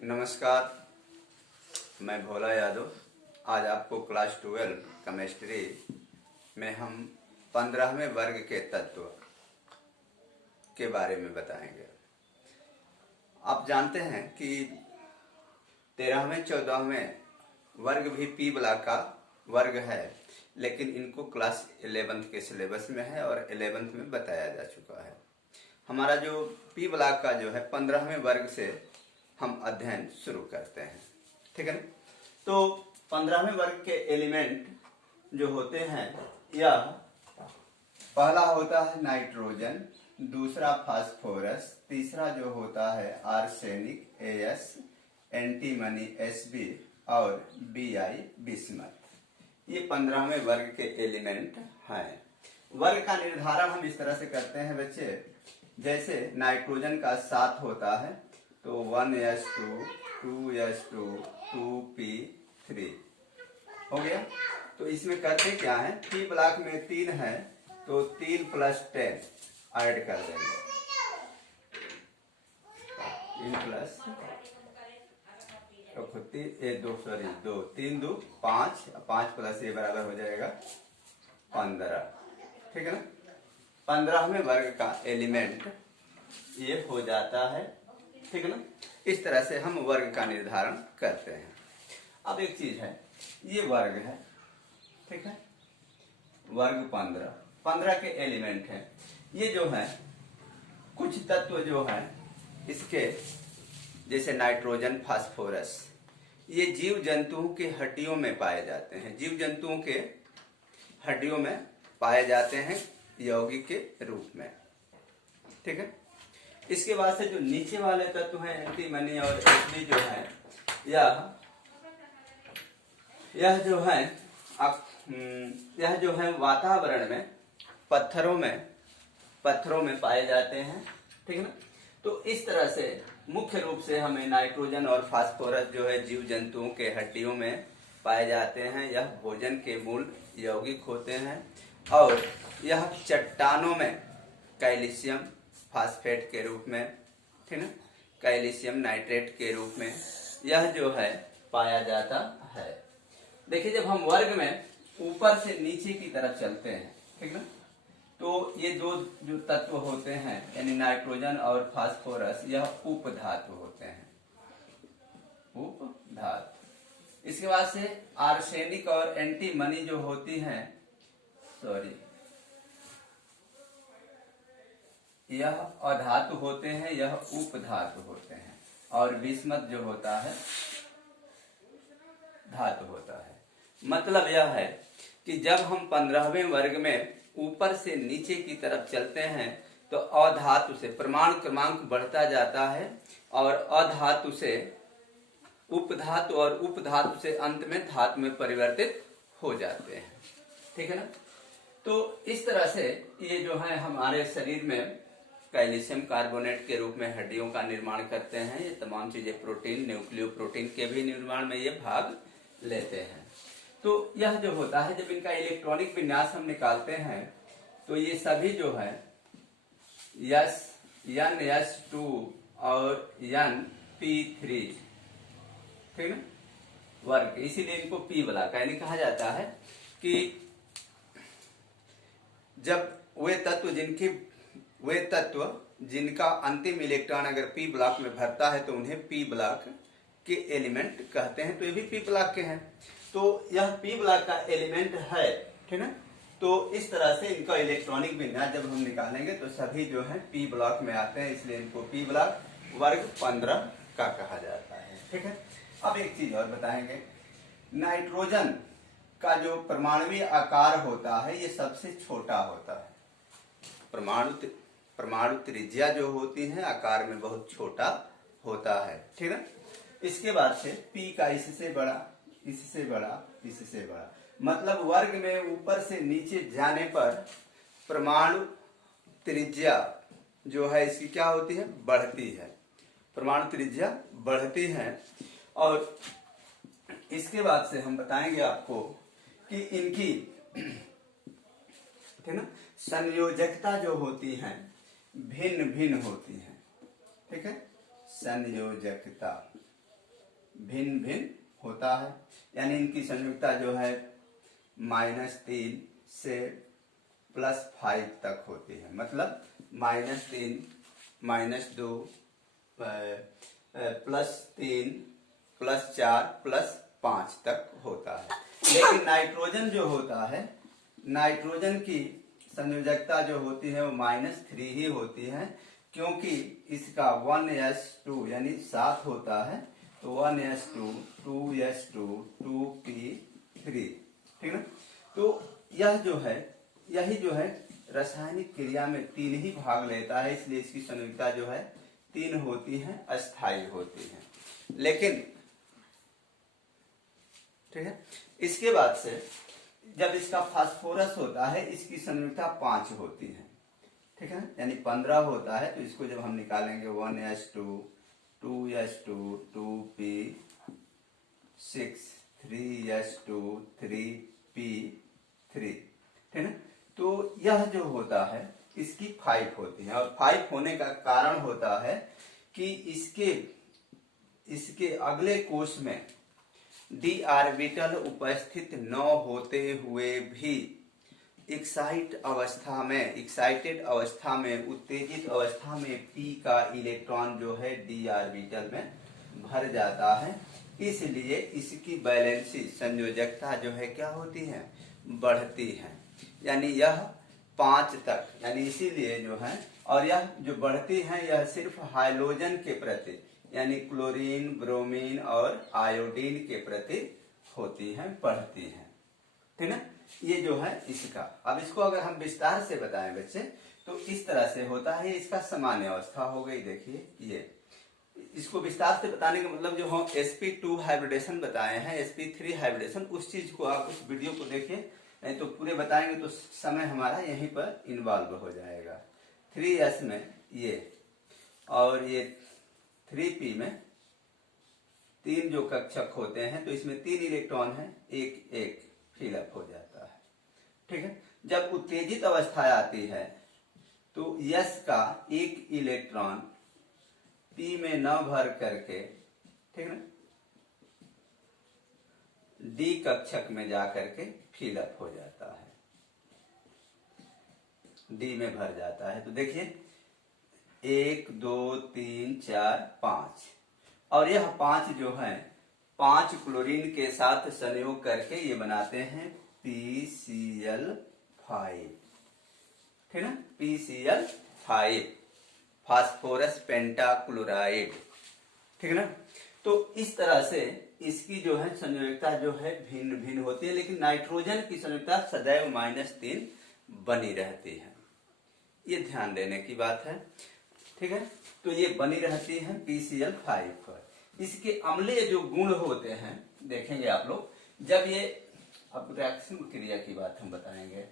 नमस्कार, मैं भोला यादव। आज आपको क्लास 12 केमिस्ट्री में हम 15वें वर्ग के तत्व के बारे में बताएंगे। आप जानते हैं कि 13वें 14वें वर्ग भी पी ब्लॉक का वर्ग है, लेकिन इनको क्लास 11th के सिलेबस में है और 11th में बताया जा चुका है। हमारा जो पी ब्लॉक का जो है 15वें वर्ग से हम अध्ययन शुरू करते हैं, ठीक है ना। तो 15वें वर्ग के एलिमेंट जो होते हैं, यह पहला होता है नाइट्रोजन, दूसरा फास्फोरस, तीसरा जो होता है आर्सेनिक AS, एंटीमनी SB और BI बिस्मथ। ये 15वें वर्ग के एलिमेंट हैं। वर्ग का निर्धारण हम इस तरह से करते हैं बच्चे, जैसे नाइट्रोजन का 7 होता है तो 1s2 2s2 2p3 हो गया। तो इसमें करते क्या है, पी ब्लॉक में 3 है तो 3 + 10 ऐड कर देंगे। 3 प्लस 2 3 2 5 5 प्लस ये बराबर हो जाएगा 15, ठीक है ना। 15वें वर्ग का एलिमेंट ये हो जाता है, ठीक है ना। इस तरह से हम वर्ग का निर्धारण करते हैं। अब एक चीज है, ये वर्ग है, ठीक है। वर्ग 15 के एलिमेंट हैं। ये जो है कुछ तत्व जो है इसके, जैसे नाइट्रोजन फास्फोरस, ये जीव जंतुओं के हड्डियों में पाए जाते हैं। जीव जंतुओं के हड्डियों में पाए जाते हैं यौगिक के रूप में, ठीक है। इसके बाद से जो नीचे वाले तत्व हैं एंटीमनी और SB जो है, यह जो है वातावरण में पत्थरों में पाए जाते हैं, ठीक है ना। तो इस तरह से मुख्य रूप से हमें नाइट्रोजन और फास्फोरस जो है जीव जंतुओं के हड्डियों में पाए जाते हैं। यह भोजन के मूल यौगिक होते हैं और यह चट्टानों में कैल्शियम फास्फेट के रूप में, ठीक है, कैल्शियम नाइट्रेट के रूप में यह जो है पाया जाता है। देखिए, जब हम वर्ग में ऊपर से नीचे की तरफ चलते हैं, ठीक ना, तो ये दो जो तत्व होते हैं यानी नाइट्रोजन और फास्फोरस, यह उपधातु होते हैं, उपधातु। इसके बाद से आर्सेनिक और एंटीमनी जो होती हैं, यह अधातु होते हैं, यह उपधातु होते हैं, और बिस्मथ जो होता है धातु होता है। मतलब यह है कि जब हम 15वें वर्ग में ऊपर से नीचे की तरफ चलते हैं तो अधातु से परमाणु क्रमांक बढ़ता जाता है और अधातु से उपधातु और उपधातु से अंत में धातु में परिवर्तित हो जाते हैं, ठीक है ना। तो इस तरह से ये जो है हमारे शरीर में कैल्शियम कार्बोनेट के रूप में हड्डियों का निर्माण करते हैं। ये तमाम चीजें प्रोटीन, न्यूक्लियो प्रोटीन के भी निर्माण में ये भाग लेते हैं। तो यह जो होता है, जब इनका इलेक्ट्रॉनिक विन्यास हम निकालते हैं तो ये सभी जो है NS2 और NP3, ठीक है, वर्ग, इसीलिए इनको पी ब्लॉक यानी कहा जाता है कि जब वे तत्व जिनका अंतिम इलेक्ट्रॉन अगर पी ब्लॉक में भरता है तो उन्हें पी ब्लॉक के एलिमेंट कहते हैं। तो ये भी पी ब्लॉक के हैं, तो यह पी ब्लॉक का एलिमेंट है, ठीक है। तो इस तरह से इनका इलेक्ट्रॉनिक विन्यास जब हम निकालेंगे तो सभी जो है पी ब्लॉक में आते हैं, इसलिए इनको पी ब्लॉक वर्ग 15 का कहा जाता है, ठीक है। अब एक चीज और बताएंगे, नाइट्रोजन का जो परमाणुवीय आकार होता है ये सबसे छोटा होता है। परमाणु त्रिज्या जो होती है आकार में बहुत छोटा होता है, ठीक है। इसके बाद से पी का इससे बड़ा, इससे बड़ा, इससे बड़ा, मतलब वर्ग में ऊपर से नीचे जाने पर परमाणु त्रिज्या जो है इसकी क्या होती है, बढ़ती है। परमाणु त्रिज्या बढ़ती है। और इसके बाद से हम बताएंगे आपको कि इनकी, ठीक है ना, संयोजकता जो होती है भिन्न भिन्न होती है, ठीक है, संयोजकता भिन्न भिन्न होता है। यानी इनकी संयुक्ता जो है -3 से +5 तक होती है। मतलब -3, -2, +3, +4, +5 तक होता है। लेकिन नाइट्रोजन जो होता है, नाइट्रोजन की संयोजकता जो होती है वो -3 ही होती है, क्योंकि इसका 1s2 यानी 7 होता है, तो 1s2, 2s2, 2p3, ठीक ना। तो यह जो है, यही जो है रासायनिक क्रिया में 3 ही भाग लेता है, इसलिए इसकी संयोजकता जो है 3 होती है, अस्थायी होती है। लेकिन ठीक है, इसके बाद से जब इसका फास्फोरस होता है, इसकी संयोजकता 5 होती है, ठीक है, यानी 15 होता है। तो इसको जब हम निकालेंगे 1s2, 2s2, 2p6, 3s2, 3p3, ठीक है। तो यह जो होता है इसकी 5 होती है, और 5 होने का कारण होता है कि इसके अगले कोष में d ऑर्बिटल उपस्थित न होते हुए भी एक्साइटेड अवस्था में, उत्तेजित अवस्था में p का इलेक्ट्रॉन जो है d ऑर्बिटल में भर जाता है। इसलिए इसकी वैलेंसी संयोजकता जो है क्या होती है, बढ़ती है, यानी यह 5 तक, यानी इसीलिए जो है, और यह जो बढ़ती है यह सिर्फ हाइड्रोजन के प्रति, यानी क्लोरीन, ब्रोमीन और आयोडीन के प्रति होती है, बढ़ती है, ठीक है। ये जो है इसका, अब इसको अगर हम विस्तार से बताएं बच्चे, तो इस तरह से होता है। इसका सामान्य अवस्था हो गई, देखिए ये, इसको विस्तार से बताने का मतलब जो हम sp2 हाइब्रिडेशन बताए हैं, sp3 हाइब्रिडेशन, उस चीज को आप उस वीडियो को देखिए, नहीं तो पूरे बताएंगे तो समय हमारा यहीं पर इन्वॉल्व हो जाएगा। 3s में ये, और ये 3p में 3 जो कक्षक होते हैं, तो इसमें 3 इलेक्ट्रॉन है, एक एक फिलअप हो जाता है, ठीक है। जब उत्तेजित अवस्था आती है तो s का एक इलेक्ट्रॉन p में न भर करके, ठीक है, d कक्षक में जाकर के फिलअप हो जाता है, d में भर जाता है। तो देखिए 1, 2, 3, 4, 5, और यह 5 जो है 5 क्लोरीन के साथ संयोग करके ये बनाते हैं PCl5, ठीक है, PCl5, फास्फोरस पेंटाक्लोराइड, ठीक है ना। तो इस तरह से इसकी जो है संयोजकता जो है भिन्न भिन्न होती है, लेकिन नाइट्रोजन की संयोजकता सदैव -3 बनी रहती है, ये ध्यान देने की बात है, ठीक है। तो ये बनी रहती है PCl5 पर। इसके अम्लीय जो गुण होते हैं देखेंगे आप लोग, जब ये, अब रिएक्शन क्रिया की बात हम बताएंगे।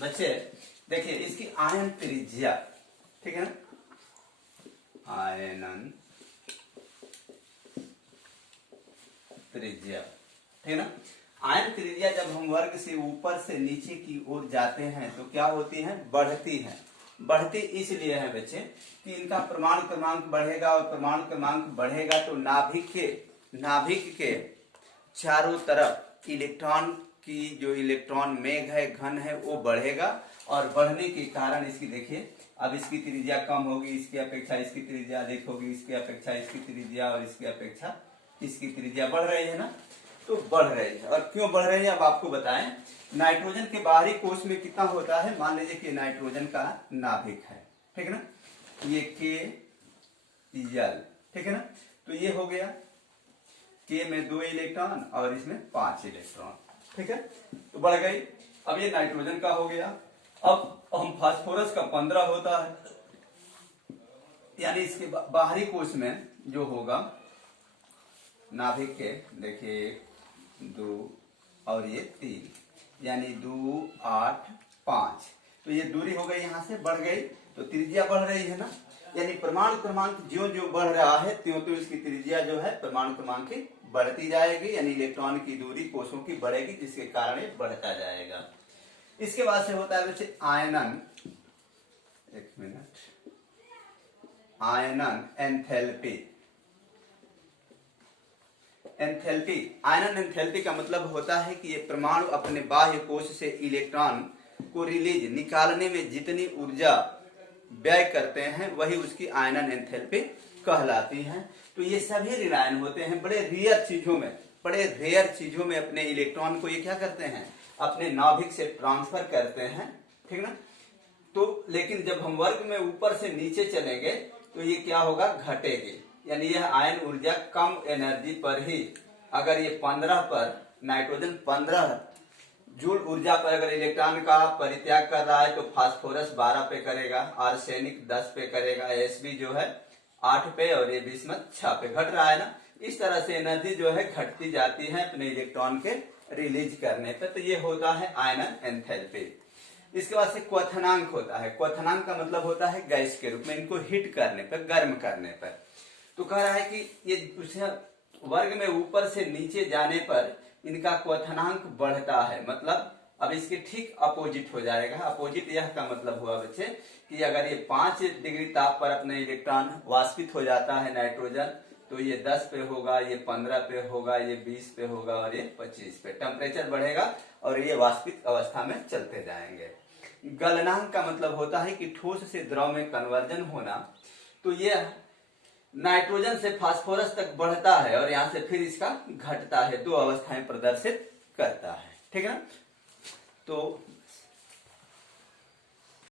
बच्चे देखिए इसकी आयन त्रिज्या, ठीक है ना, आयनन त्रिज्या, ठीक है ना। आयन त्रिज्या जब हम वर्ग से ऊपर से नीचे की ओर जाते हैं तो क्या होती है, बढ़ती है। बढ़ती इसलिए है बच्चे कि इनका परमाणु क्रमांक बढ़ेगा, और परमाणु क्रमांक बढ़ेगा तो नाभिक के चारों तरफ इलेक्ट्रॉन की जो इलेक्ट्रॉन मेघ है, घन है, वो बढ़ेगा, और बढ़ने के कारण इसकी देखिए, अब इसकी त्रिज्या कम होगी, इसकी अपेक्षा इसकी त्रिज्या अधिक होगी, इसकी अपेक्षा इसकी त्रिज्या, और इसकी अपेक्षा इसकी त्रिज्या बढ़ रही है ना, तो बढ़ रही है। और क्यों बढ़ रही है अब आपको बताएं। नाइट्रोजन के बाहरी कोश में कितना होता है, मान लीजिए कि नाइट्रोजन का नाभिक है, ठीक है ना, ये KL, ठीक है ना, तो ये हो गया K में 2 इलेक्ट्रॉन और इसमें 5 इलेक्ट्रॉन, ठीक है, तो बढ़ गई। अब ये नाइट्रोजन का हो गया। अब हम फास्फोरस का 15 होता है, यानी इसके बाहरी कोश में जो होगा नाभिक के, देखिए 2 और ये 3, यानी 2, 8, 5, तो ये दूरी हो गई, यहां से बढ़ गई, तो त्रिज्या बढ़ रही है ना, यानी परमाणु क्रमांक ज्यो ज्यो बढ़ रहा है त्यों त्यों इसकी त्रिज्या जो है परमाणु क्रमांक की बढ़ती जाएगी, यानी इलेक्ट्रॉन की दूरी कोषों की बढ़ेगी, जिसके कारण ये बढ़ता जाएगा। इसके बाद से होता है वैसे आयनन एक मिनट, आयनन एंथैल्पी। एंथैल्पी, आयनन एंथैल्पी का मतलब होता है कि ये परमाणु अपने बाह्य कोश से इलेक्ट्रॉन को रिलीज निकालने में जितनी ऊर्जा व्यय करते हैं वही उसकी आयनन एंथैल्पी कहलाती है। तो ये सभी ऋणायन होते हैं, बड़े रेयर चीजों में अपने इलेक्ट्रॉन को ये क्या करते हैं, अपने नाभिक से ट्रांसफर करते हैं, ठीक ना। तो लेकिन जब हम वर्ग में ऊपर से नीचे चलेंगे तो ये क्या होगा, घटेगी। यानी यह आयन ऊर्जा कम एनर्जी पर ही, अगर ये 15 पर, नाइट्रोजन 15 जूल ऊर्जा पर अगर इलेक्ट्रॉन का परित्याग कर रहा है तो फास्फोरस 12 पे करेगा, आर्सेनिक 10 पे करेगा, Sb जो है 8 पे और ये बिस्मथ 6 पे। घट रहा है ना। इस तरह से एनर्जी जो है घटती जाती है अपने इलेक्ट्रॉन के रिलीज करने पे। तो ये होता है आयनन एंथैल्पी। इसके बाद से क्वथनांक होता है। क्वथनांक का मतलब होता है गैस के रूप में, इनको हिट करने पर, गर्म करने पर। तो कह रहा है कि ये उसे वर्ग में ऊपर से नीचे जाने पर इनका क्वथनांक बढ़ता है, मतलब अब इसके ठीक अपोजिट हो जाएगा। अपोजिट यह का मतलब हुआ बच्चे कि अगर ये 5 डिग्री ताप पर अपने इलेक्ट्रॉन वाष्पित हो जाता है नाइट्रोजन, तो ये 10 पे होगा, ये 15 पे होगा, ये 20 पे होगा और ये 25 पे। टेम्परेचर बढ़ेगा और ये वाष्पित अवस्था में चलते जाएंगे। गलनांक का मतलब होता है कि ठोस से द्रव में कन्वर्जन होना। तो ये नाइट्रोजन से फास्फोरस तक बढ़ता है और यहां से फिर इसका घटता है, 2 अवस्थाएं प्रदर्शित करता है, ठीक है ना। तो